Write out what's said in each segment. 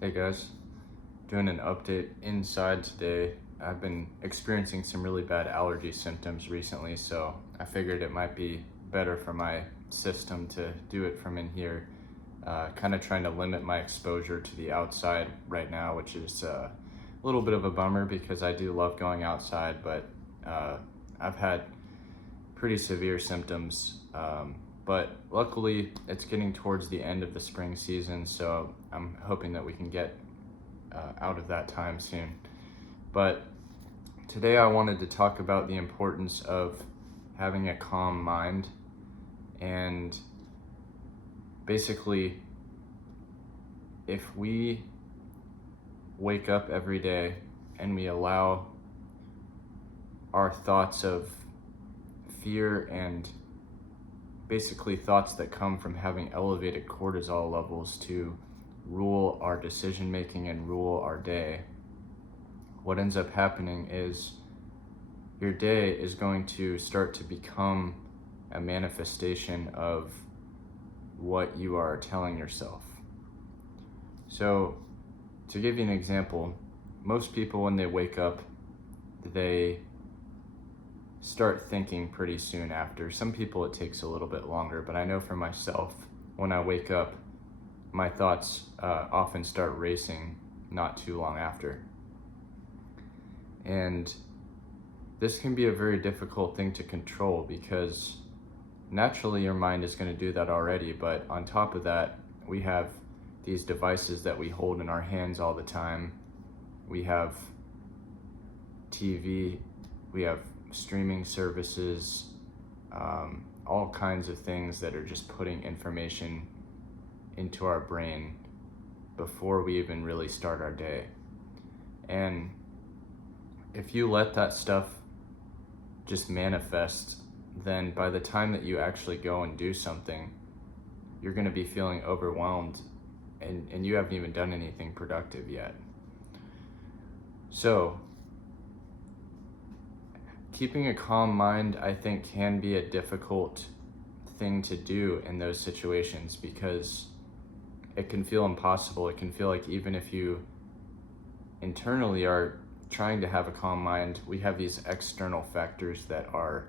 Hey guys, doing an update inside today. I've been experiencing some really bad allergy symptoms recently, so I figured it might be better for my system to do it from in here. Kind of trying to limit my exposure to the outside right now, which is a little bit of a bummer because I do love going outside, but I've had pretty severe symptoms. But luckily, it's getting towards the end of the spring season, so I'm hoping that we can get out of that time soon. But today, I wanted to talk about the importance of having a calm mind and basically, if we wake up every day and we allow our thoughts of fear and basically thoughts that come from having elevated cortisol levels to rule our decision making and rule our day, what ends up happening is your day is going to start to become a manifestation of what you are telling yourself. So, to give you an example, most people when they wake up, they start thinking pretty soon after. Some people it takes a little bit longer, but I know for myself, when I wake up, my thoughts often start racing not too long after. And this can be a very difficult thing to control because naturally your mind is going to do that already, but on top of that, we have these devices that we hold in our hands all the time. We have TV, we have streaming services, all kinds of things that are just putting information into our brain before we even really start our day. And if you let that stuff just manifest, then by the time that you actually go and do something, you're going to be feeling overwhelmed and you haven't even done anything productive yet. So, keeping a calm mind, I think, can be a difficult thing to do in those situations because it can feel impossible. It can feel like even if you internally are trying to have a calm mind, we have these external factors that are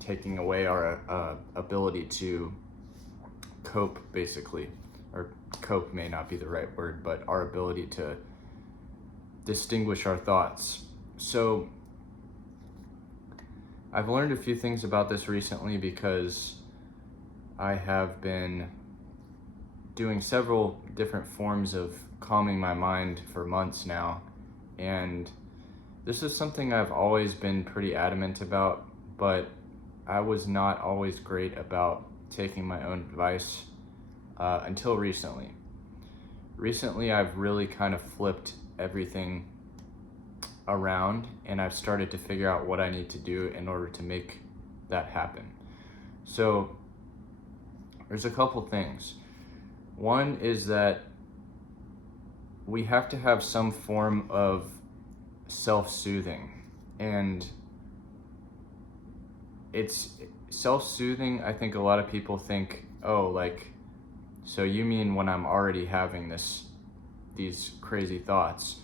taking away our ability to cope, basically. Or cope may not be the right word, but our ability to distinguish our thoughts. So, I've learned a few things about this recently because I have been doing several different forms of calming my mind for months now. And this is something I've always been pretty adamant about, but I was not always great about taking my own advice until recently. Recently, I've really kind of flipped everything around and I've started to figure out what I need to do in order to make that happen. So there's a couple things. One is that we have to have some form of self-soothing, and it's self-soothing. I think a lot of people think, oh, like, so you mean when I'm already having these crazy thoughts,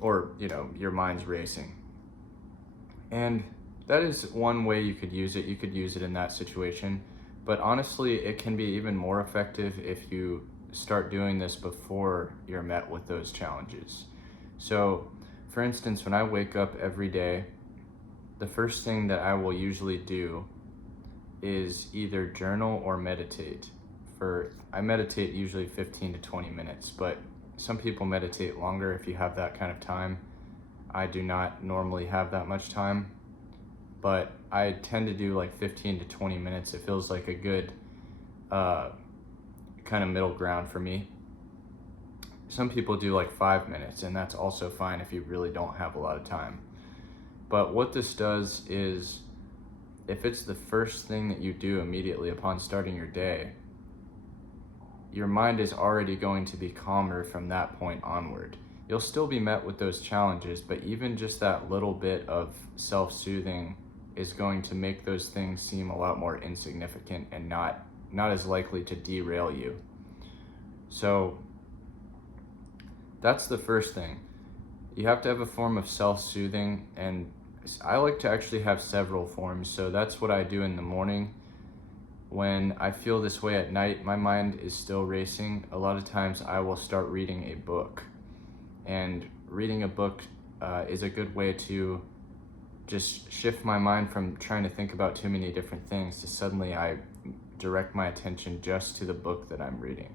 or your mind's racing. And that is one way you could use it. You could use it in that situation, but honestly, it can be even more effective if you start doing this before you're met with those challenges. So, for instance, when I wake up every day, the first thing that I will usually do is either journal or meditate. I meditate usually 15 to 20 minutes, but some people meditate longer if you have that kind of time. I do not normally have that much time, but I tend to do like 15 to 20 minutes. It feels like a good kind of middle ground for me. Some people do like 5 minutes, and that's also fine if you really don't have a lot of time. But what this does is, if it's the first thing that you do immediately upon starting your day, your mind is already going to be calmer from that point onward. You'll still be met with those challenges, but even just that little bit of self-soothing is going to make those things seem a lot more insignificant and not as likely to derail you. So that's the first thing. You have to have a form of self-soothing, and I like to actually have several forms. So that's what I do in the morning. When I feel this way at night, my mind is still racing. A lot of times I will start reading a book. And reading a book is a good way to just shift my mind from trying to think about too many different things to suddenly I direct my attention just to the book that I'm reading.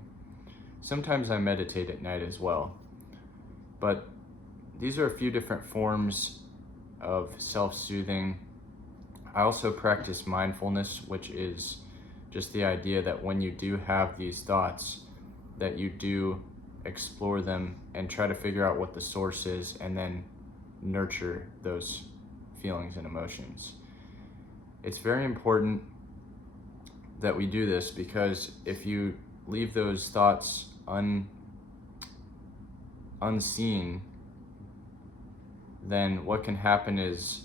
Sometimes I meditate at night as well. But these are a few different forms of self-soothing. I also practice mindfulness, which is just the idea that when you do have these thoughts, that you do explore them and try to figure out what the source is, and then nurture those feelings and emotions. It's very important that we do this, because if you leave those thoughts unseen, then what can happen is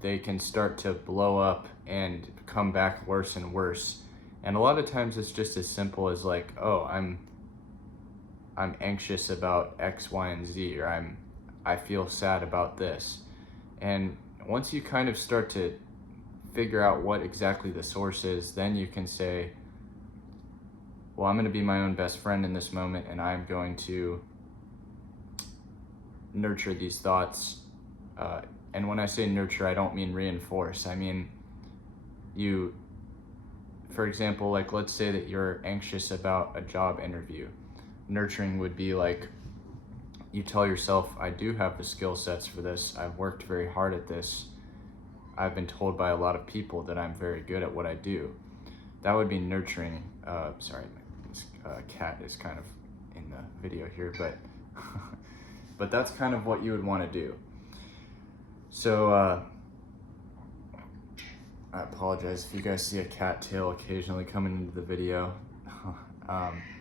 they can start to blow up and come back worse and worse. And a lot of times it's just as simple as like, oh, I'm anxious about X, Y, and Z, or I feel sad about this. And once you kind of start to figure out what exactly the source is, then you can say, well, I'm going to be my own best friend in this moment, and I'm going to nurture these thoughts. And when I say nurture, I don't mean reinforce. I mean, for example, like let's say that you're anxious about a job interview. Nurturing would be like, you tell yourself, I do have the skill sets for this. I've worked very hard at this. I've been told by a lot of people that I'm very good at what I do. That would be nurturing. Sorry, this cat is kind of in the video here, but but that's kind of what you would want to do. So I apologize if you guys see a cat tail occasionally coming into the video.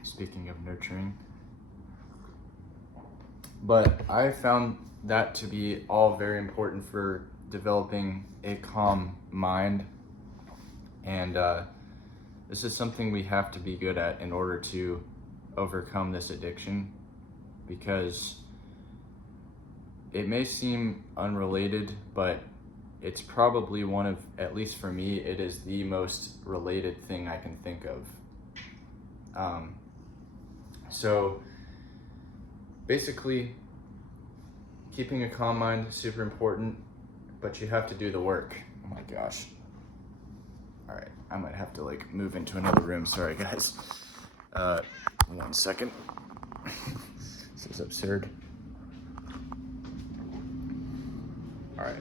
Speaking of nurturing. But I found that to be all very important for developing a calm mind. And this is something we have to be good at in order to overcome this addiction, because it may seem unrelated, but it's probably one of, at least for me, it is the most related thing I can think of. So basically, keeping a calm mind is super important, but you have to do the work. Oh my gosh. All right, I might have to like move into another room. Sorry, guys. 1 second. This is absurd. All right,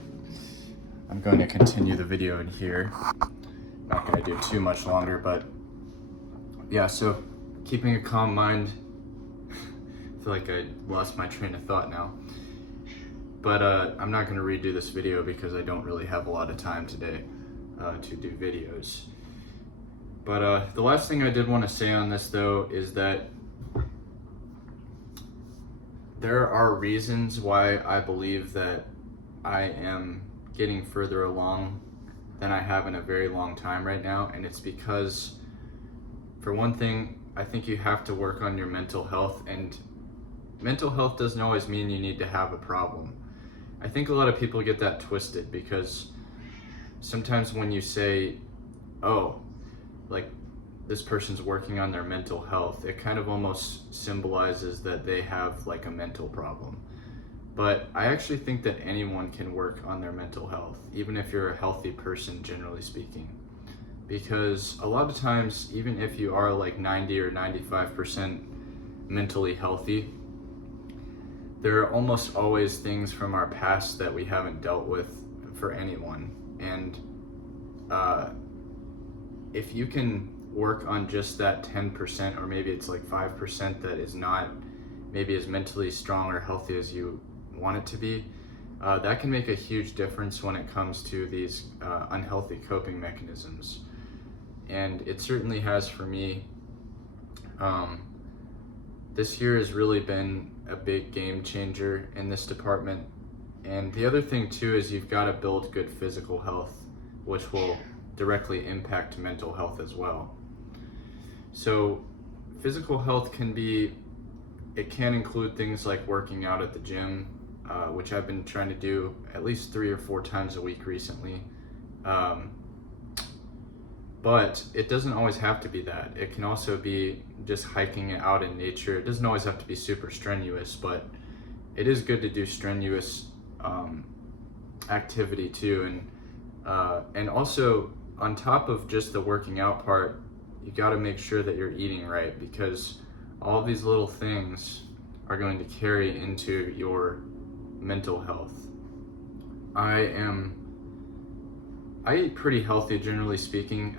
I'm going to continue the video in here. Not going to do too much longer, but yeah, so keeping a calm mind. I feel like I lost my train of thought now. But I'm not going to redo this video because I don't really have a lot of time today to do videos. But the last thing I did want to say on this, though, is that there are reasons why I believe that I am getting further along than I have in a very long time right now. And it's because, for one thing, I think you have to work on your mental health, and mental health doesn't always mean you need to have a problem. I think a lot of people get that twisted, because sometimes when you say, oh, like this person's working on their mental health, it kind of almost symbolizes that they have like a mental problem. But I actually think that anyone can work on their mental health, even if you're a healthy person, generally speaking. Because a lot of times, even if you are like 90 or 95% mentally healthy, there are almost always things from our past that we haven't dealt with for anyone. And if you can work on just that 10%, or maybe it's like 5% that is not maybe as mentally strong or healthy as you want it to be, that can make a huge difference when it comes to these unhealthy coping mechanisms. And it certainly has for me. This year has really been a big game changer in this department. And the other thing too is you've got to build good physical health, which will directly impact mental health as well. So physical health can be it can include things like working out at the gym, which I've been trying to do at least 3 or 4 times a week recently. But it doesn't always have to be that. It can also be just hiking out in nature. It doesn't always have to be super strenuous, but it is good to do strenuous activity too. And also, on top of just the working out part, you got to make sure that you're eating right, because all these little things are going to carry into your mental health. I eat pretty healthy, generally speaking.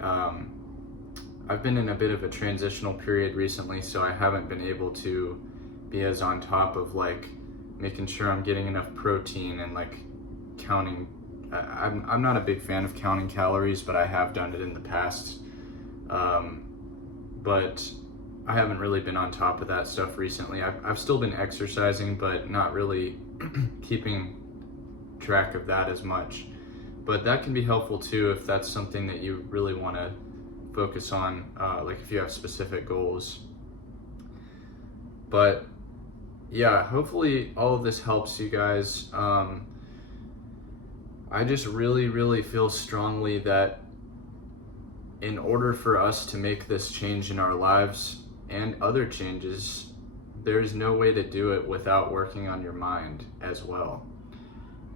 I've been in a bit of a transitional period recently, so I haven't been able to be as on top of like making sure I'm getting enough protein and like counting. I'm not a big fan of counting calories, but I have done it in the past. But I haven't really been on top of that stuff recently. I've still been exercising, but not really keeping track of that as much. But that can be helpful too if that's something that you really want to focus on, like if you have specific goals. But yeah, hopefully all of this helps you guys. I just really feel strongly that in order for us to make this change in our lives and other changes, there's no way to do it without working on your mind as well.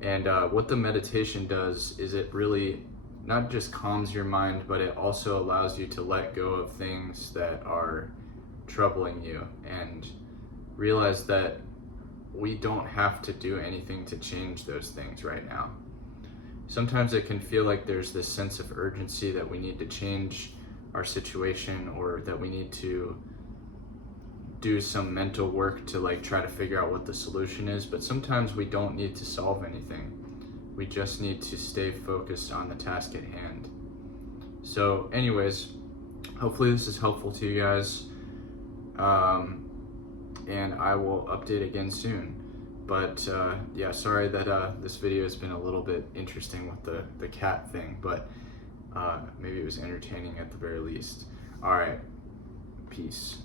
And what the meditation does is it really not just calms your mind, but it also allows you to let go of things that are troubling you and realize that we don't have to do anything to change those things right now. Sometimes it can feel like there's this sense of urgency that we need to change our situation, or that we need to do some mental work to like try to figure out what the solution is. But sometimes we don't need to solve anything. We just need to stay focused on the task at hand. So anyways, hopefully this is helpful to you guys. And I will update again soon. But yeah, sorry that this video has been a little bit interesting with the cat thing, but maybe it was entertaining at the very least. All right, peace.